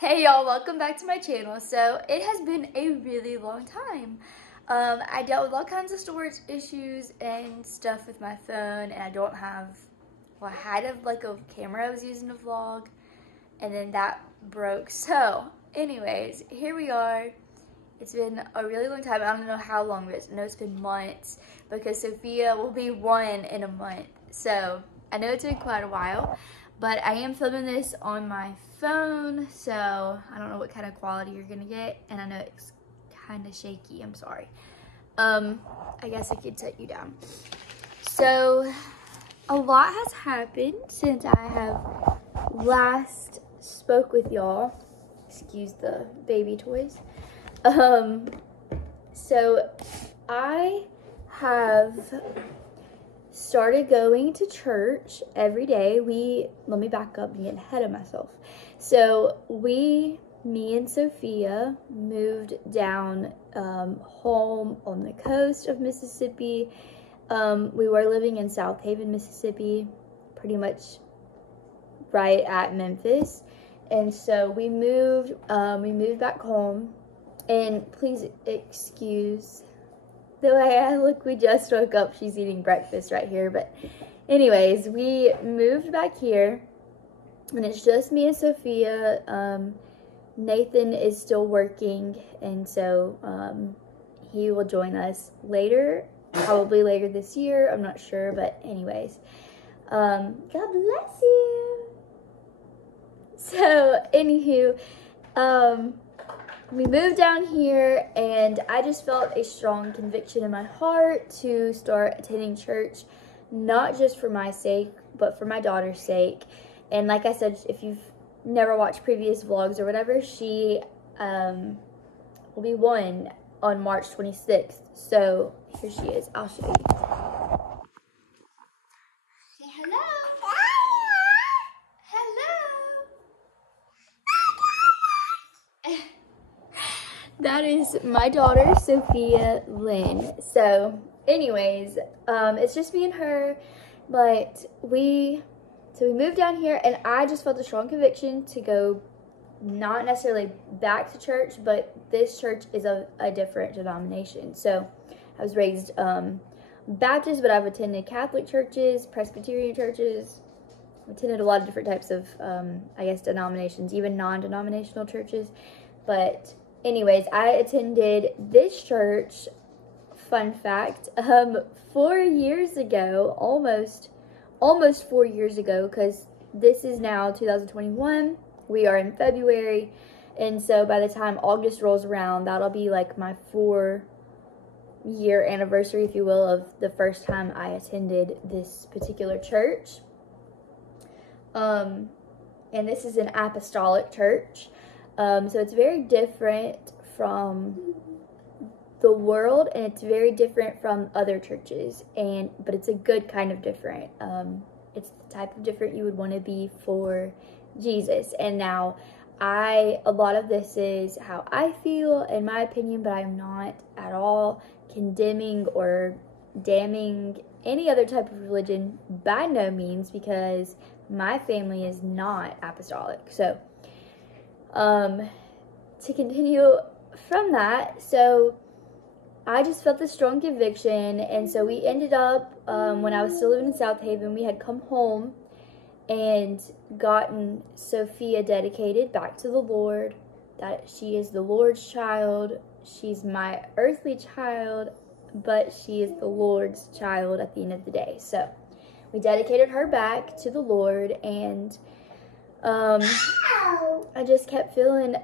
Hey y'all, welcome back to my channel. So it has been a really long time. I dealt with all kinds of storage issues and stuff with my phone, and I don't have, well, I had a camera I was using to vlog, and then that broke. So anyways, here we are. It's been a really long time. I don't know how long, but I know it's been months because Sophia will be 1 in a month. So I know it's been quite a while, but I am filming this on my phone, so I don't know what kind of quality you're gonna get, and I know it's kind of shaky. I'm sorry. I guess I could set you down. So a lot has happened since I have last spoke with y'all. Excuse the baby toys. So I have started going to church every day. Let me back up and get ahead of myself. So me and Sophia moved down home on the coast of Mississippi. We were living in South Haven, Mississippi, pretty much right at Memphis. And so we moved back home. And please excuse the way I look. We just woke up. She's eating breakfast right here. But anyways, we moved back here. And it's just me and Sophia. Nathan is still working. And so he will join us later. Probably later this year. I'm not sure. But anyways. God bless you. So, anywho. We moved down here, and I just felt a strong conviction in my heart to start attending church, not just for my sake, but for my daughter's sake. And like I said, if you've never watched previous vlogs or whatever, she will be 1 on March 26th. So here she is. I'll show you. Say hello. That is my daughter, Sophia Lynn. So, anyways, it's just me and her, but we moved down here, and I just felt a strong conviction to go, not necessarily back to church, but this church is a different denomination. So, I was raised Baptist, but I've attended Catholic churches, Presbyterian churches. I've attended a lot of different types of, I guess, denominations, even non-denominational churches, but anyways, I attended this church, fun fact, 4 years ago, almost 4 years ago, because this is now 2021, we are in February, and so by the time August rolls around, that'll be like my 4-year anniversary, if you will, of the first time I attended this particular church. And this is an apostolic church. So it's very different from the world, and it's very different from other churches, but it's a good kind of different. It's the type of different you would want to be for Jesus. And now a lot of this is how I feel, in my opinion, but I'm not at all condemning or damning any other type of religion, by no means, because my family is not apostolic. So to continue from that, so I just felt this strong conviction, and so we ended up, when I was still living in South Haven, we had come home and gotten Sophia dedicated back to the Lord, that she is the Lord's child. She's my earthly child, but she is the Lord's child at the end of the day. So we dedicated her back to the Lord, and I just kept feeling,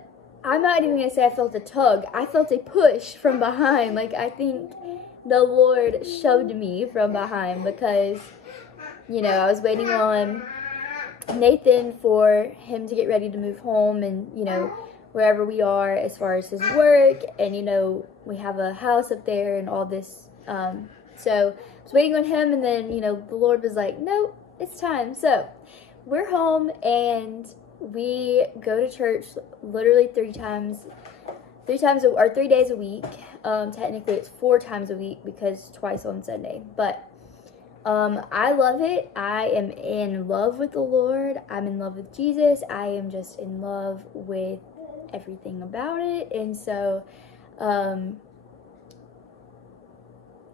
I'm not even going to say I felt a tug. I felt a push from behind. Like, I think the Lord shoved me from behind because, you know, I was waiting on Nathan for him to get ready to move home and, you know, wherever we are as far as his work. And, you know, we have a house up there and all this. So I was waiting on him, and then, you know, the Lord was like, nope, it's time. So we're home, and we go to church literally 3 days a week. Technically it's 4 times a week because twice on Sunday. But I love it. I am in love with the Lord. I'm in love with Jesus. I am just in love with everything about it. And so,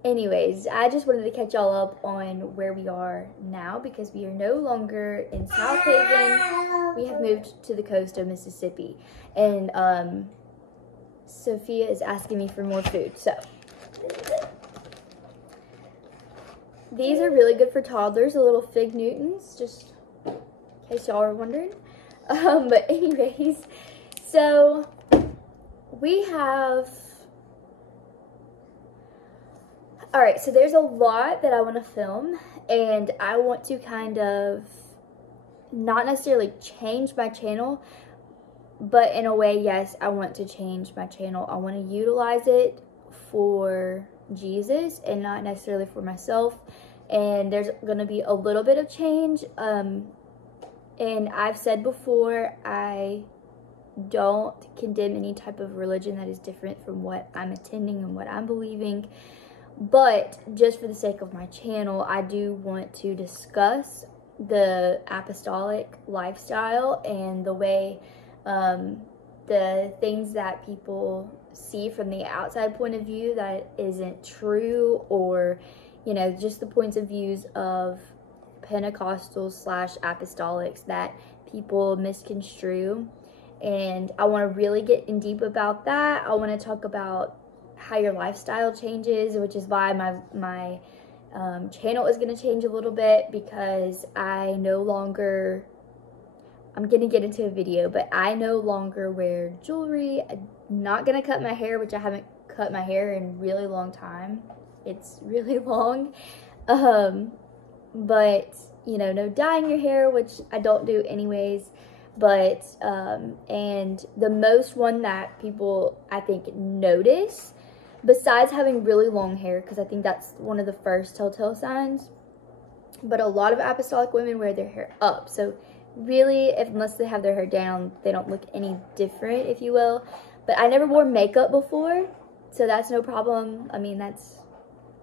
anyways, I just wanted to catch y'all up on where we are now, because we are no longer in South Haven. We have moved to the coast of Mississippi. And Sophia is asking me for more food. So these are really good for toddlers, the little Fig Newtons, just in case y'all are wondering. But anyways, so we have, all right, so there's a lot that I want to film, and I want to kind of not necessarily change my channel, but in a way, yes, I want to change my channel. I want to utilize it for Jesus and not necessarily for myself. And there's going to be a little bit of change. And I've said before, I don't condemn any type of religion that is different from what I'm attending and what I'm believing. But just for the sake of my channel, I do want to discuss the apostolic lifestyle and the way the things that people see from the outside point of view that isn't true, or, you know, just the points of views of Pentecostals / apostolics that people misconstrue. And I want to really get in deep about that. I want to talk about how your lifestyle changes, which is why my channel is going to change a little bit, because I no longer, I'm going to get into a video, but I no longer wear jewelry. I'm not going to cut my hair, which I haven't cut my hair in a really long time. It's really long. But, you know, no dyeing your hair, which I don't do anyways. But, and the most one that people, I think, notice, besides having really long hair, because I think that's one of the first telltale signs, but a lot of apostolic women wear their hair up. So really, unless they have their hair down, they don't look any different, if you will. But I never wore makeup before, so that's no problem. I mean,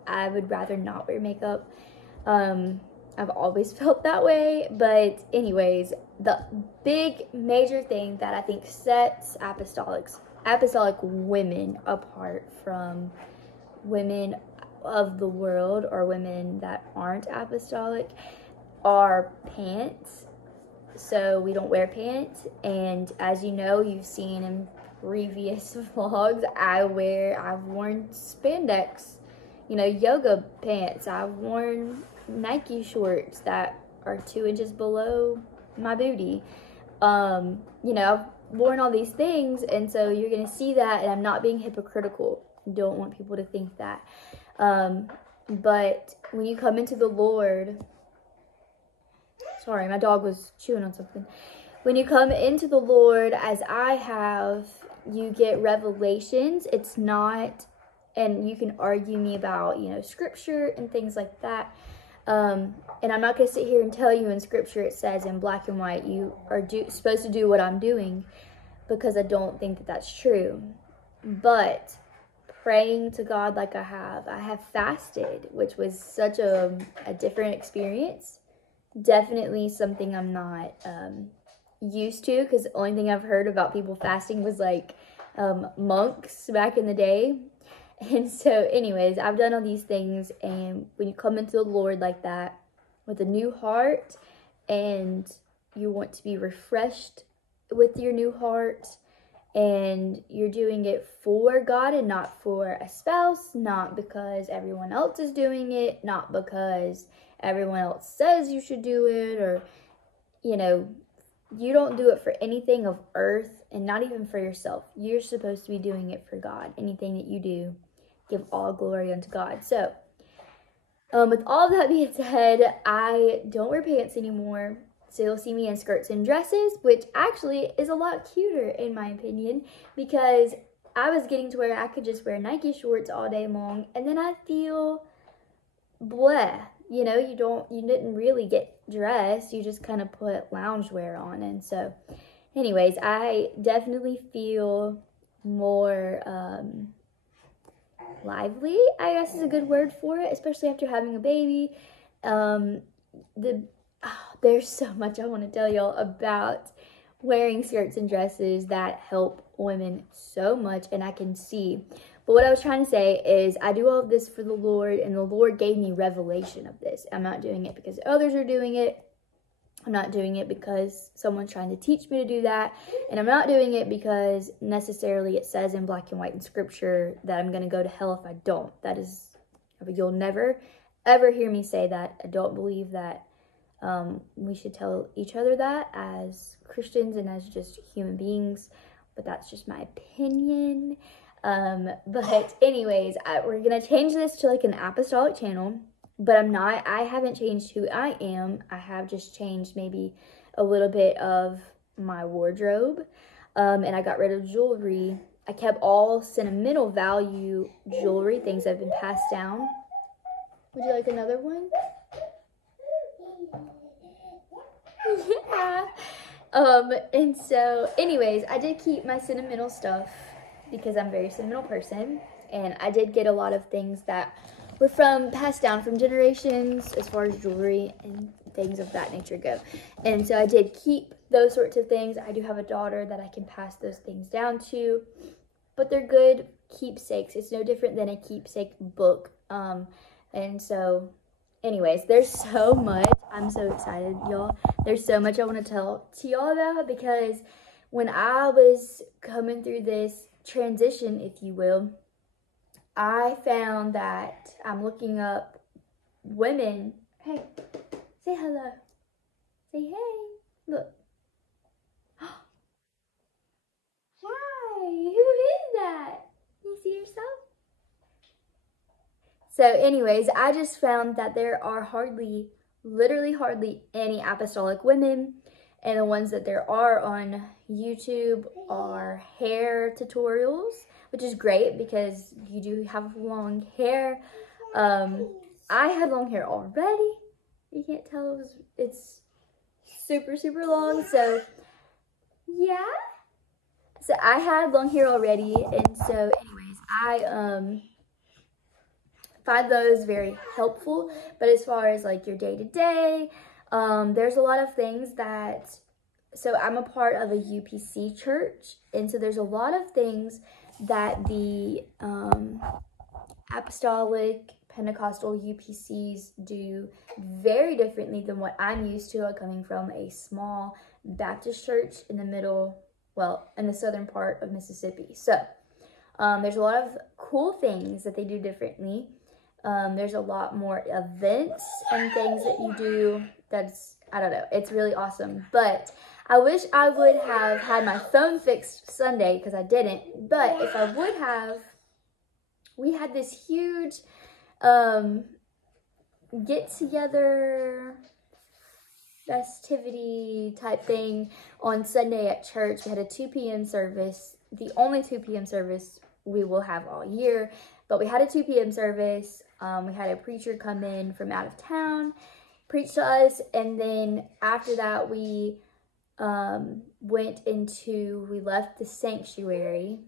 I would rather not wear makeup. I've always felt that way. But anyways, the big major thing that I think sets apostolic women apart from women of the world or women that aren't apostolic are pants. So we don't wear pants, and as you know, you've seen in previous vlogs, I've worn spandex, you know, yoga pants. I've worn Nike shorts that are 2 inches below my booty. You know, I've worn all these things, and so you're gonna see that, and I'm not being hypocritical. Don't want people to think that. But when you come into the Lord, sorry, my dog was chewing on something. When you come into the Lord, as I have, you get revelations. It's not, and you can argue me about, you know, scripture and things like that. And I'm not going to sit here and tell you in scripture it says in black and white you are supposed to do what I'm doing, because I don't think that that's true. But praying to God like I have fasted, which was such a different experience. Definitely something I'm not used to, because the only thing I've heard about people fasting was like monks back in the day. And so anyways, I've done all these things, and when you come into the Lord like that with a new heart, and you want to be refreshed with your new heart, and you're doing it for God and not for a spouse, not because everyone else is doing it, not because everyone else says you should do it, or, you know, you don't do it for anything of earth, and not even for yourself. You're supposed to be doing it for God. Anything that you do, give all glory unto God. So, with all that being said, I don't wear pants anymore. So you'll see me in skirts and dresses, which actually is a lot cuter in my opinion, because I was getting to where I could just wear Nike shorts all day long, and then I feel bleh. You know, you didn't really get dressed. You just kind of put loungewear on. And so, anyways, I definitely feel more lively, I guess is a good word for it, especially after having a baby. There's so much I want to tell y'all about wearing skirts and dresses that help women so much, and I can see. But what I was trying to say is I do all of this for the Lord, and the Lord gave me revelation of this. I'm not doing it because others are doing it. I'm not doing it because someone's trying to teach me to do that. And I'm not doing it because necessarily it says in black and white in scripture that I'm going to go to hell if I don't. That is, you'll never, ever hear me say that. I don't believe that we should tell each other that as Christians and as just human beings. But that's just my opinion. But anyways, we're going to change this to like an apostolic channel. But I haven't changed who I am. I have just changed maybe a little bit of my wardrobe. And I got rid of jewelry. I kept all sentimental value jewelry, things that have been passed down. Would you like another one? Yeah. And so anyways, I did keep my sentimental stuff because I'm a very sentimental person. And I did get a lot of things that were passed down from generations as far as jewelry and things of that nature go. And so I did keep those sorts of things. I do have a daughter that I can pass those things down to, but they're good keepsakes. It's no different than a keepsake book. And so anyways, there's so much. I'm so excited, y'all. There's so much I want to tell to y'all about, because when I was coming through this transition, if you will, I found that I'm looking up women. Hey, say hello. Say hey. Look. Hi, who is that? Can you see yourself? So anyways, I just found that there are literally hardly any apostolic women. And the ones that there are on YouTube are hair tutorials, which is great because you do have long hair. I had long hair already. You can't tell, it's super, super long. So yeah. So I had long hair already. And so anyways, I find those very helpful. But as far as like your day-to-day, there's a lot of things that, so I'm a part of a UPC church, and so there's a lot of things that the apostolic Pentecostal UPCs do very differently than what I'm used to, coming from a small Baptist church in the middle, well, in the southern part of Mississippi. So there's a lot of cool things that they do differently. There's a lot more events and things that you do that's, I don't know, it's really awesome. But I wish I would have had my phone fixed Sunday, because I didn't. But if I would have, we had this huge get-together festivity type thing on Sunday at church. We had a 2 p.m. service, the only 2 p.m. service we will have all year. But we had a 2 p.m. service. We had a preacher come in from out of town, preach to us, and then after that we we left the sanctuary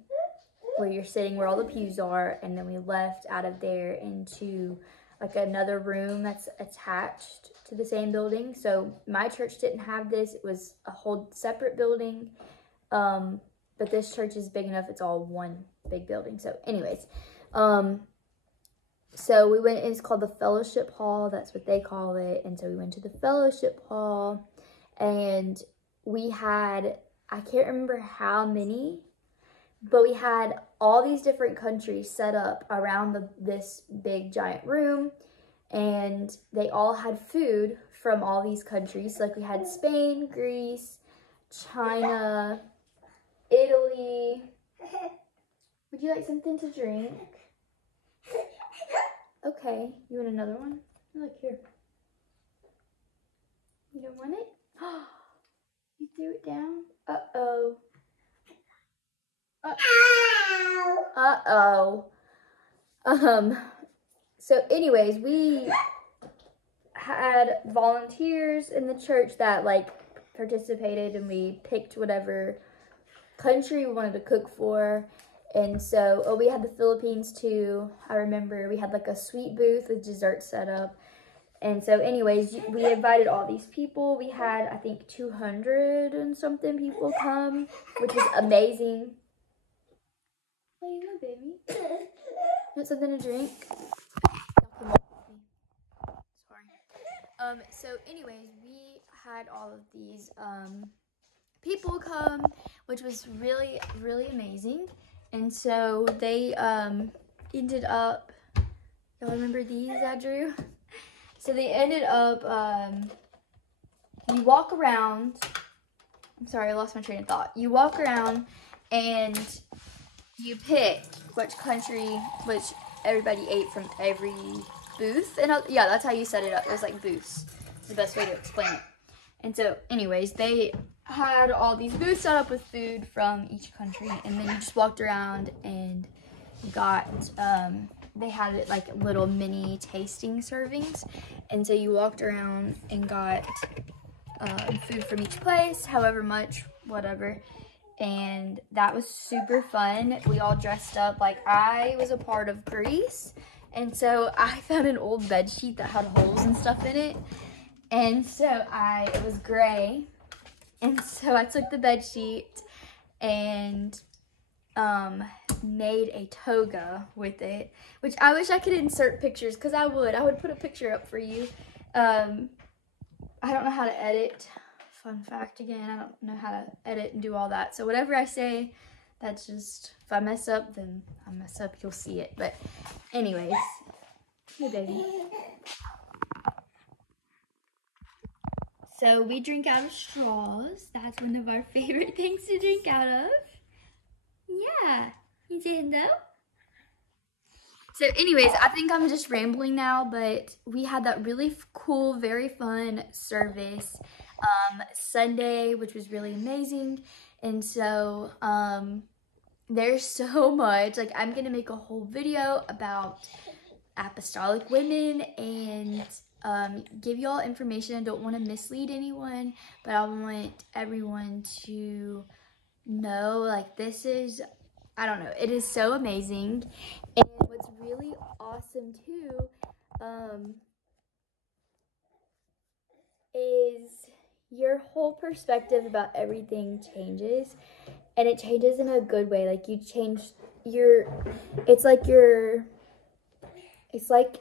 where you're sitting, where all the pews are, and then we left out of there into like another room that's attached to the same building. So my church didn't have this. It was a whole separate building, but this church is big enough, it's all one big building. So anyways, so we went, it's called the Fellowship Hall, that's what they call it. And so we went to the Fellowship Hall, and we had, I can't remember how many, but we had all these different countries set up around this big giant room, and they all had food from all these countries. So like we had Spain, Greece, China, Italy. Would you like something to drink? Okay, you want another one? Look here. You don't want it? You threw it down? Uh-oh. Uh-oh. So anyways, we had volunteers in the church that like participated, and we picked whatever country we wanted to cook for. And so, we had the Philippines too. I remember we had like a sweet booth with dessert set up. And so anyways, we invited all these people. We had, I think, 200 and something people come, which was amazing. What are you doing, baby? Want something to drink? Sorry. So anyways, we had all of these people come, which was really, really amazing. And so they ended up, y'all remember these I drew? So they ended up, you walk around, I'm sorry, I lost my train of thought. You walk around and you pick which country, which everybody ate from every booth. And yeah, that's how you set it up. It was like booths. It's the best way to explain it. And so anyways, they had all these booths set up with food from each country, and then you just walked around and got, they had it like little mini tasting servings. And so you walked around and got food from each place, however much, whatever. And that was super fun. We all dressed up. Like, I was a part of Greece, and so I found an old bed sheet that had holes and stuff in it. And so it was gray. And so I took the bed sheet and made a toga with it, which I wish I could insert pictures, because I would put a picture up for you. I don't know how to edit. Fun fact again, I don't know how to edit and do all that. So whatever I say, that's just, if I mess up, then I mess up, you'll see it. But anyways, hey baby. So we drink out of straws. That's one of our favorite things to drink out of. Yeah, you didn't know? So anyways, I think I'm just rambling now, but we had that really cool, very fun service Sunday, which was really amazing. And so there's so much. Like, I'm gonna make a whole video about apostolic women and give y'all information. I don't want to mislead anyone, but I want everyone to know, like, this is, I don't know, it is so amazing. And what's really awesome too is your whole perspective about everything changes, and it changes in a good way. Like, you change it's like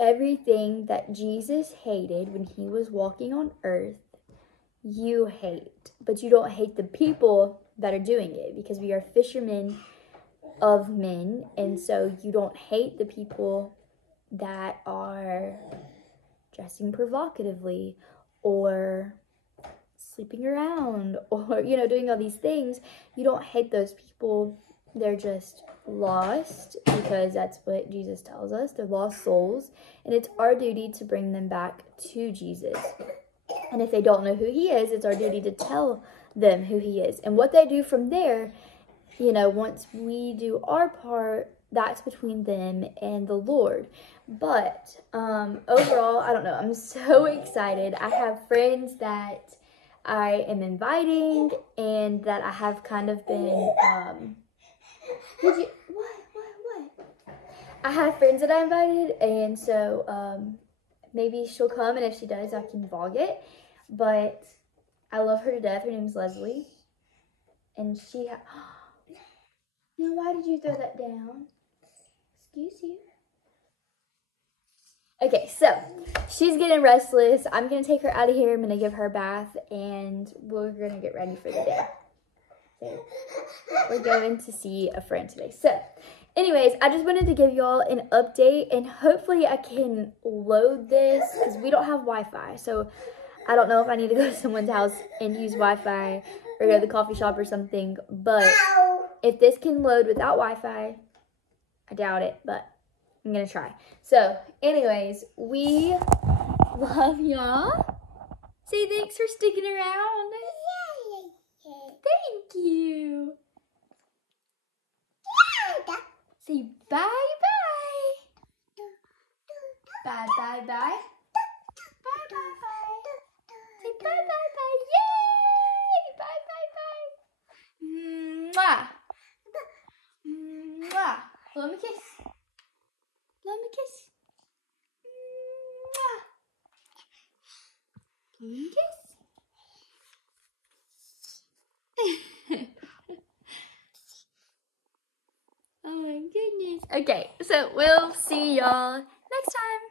everything that Jesus hated when he was walking on earth, you hate. But you don't hate the people that are doing it, because we are fishermen of men. And so you don't hate the people that are dressing provocatively or sleeping around or, you know, doing all these things. You don't hate those people. They're just lost, because that's what Jesus tells us. They're lost souls, and it's our duty to bring them back to Jesus. And if they don't know who he is, it's our duty to tell them who he is. And what they do from there, you know, once we do our part, that's between them and the Lord. But overall, I don't know, I'm so excited. I have friends that I am inviting, and that I have kind of been what? I have friends that I invited, and so maybe she'll come, and if she does, I can vlog it. But I love her to death. Her name's Leslie, and she now, why did you throw that down? Excuse you. Okay, so she's getting restless. I'm gonna take her out of here. I'm gonna give her a bath, and we're gonna get ready for the day. So we're going to see a friend today. So anyways, I just wanted to give y'all an update, and hopefully I can load this, because we don't have Wi-Fi. So I don't know if I need to go to someone's house and use Wi-Fi, or go to the coffee shop or something. But if this can load without Wi-Fi, I doubt it, but I'm gonna try. So anyways, we love y'all. Say thanks for sticking around. Thank you. Say bye-bye. Bye-bye-bye. Bye-bye-bye. Say bye-bye-bye. Yay! Bye-bye-bye. Mwah. Mwah. Let me kiss. Let me kiss. Kiss. Oh my goodness. Okay, so we'll see y'all next time.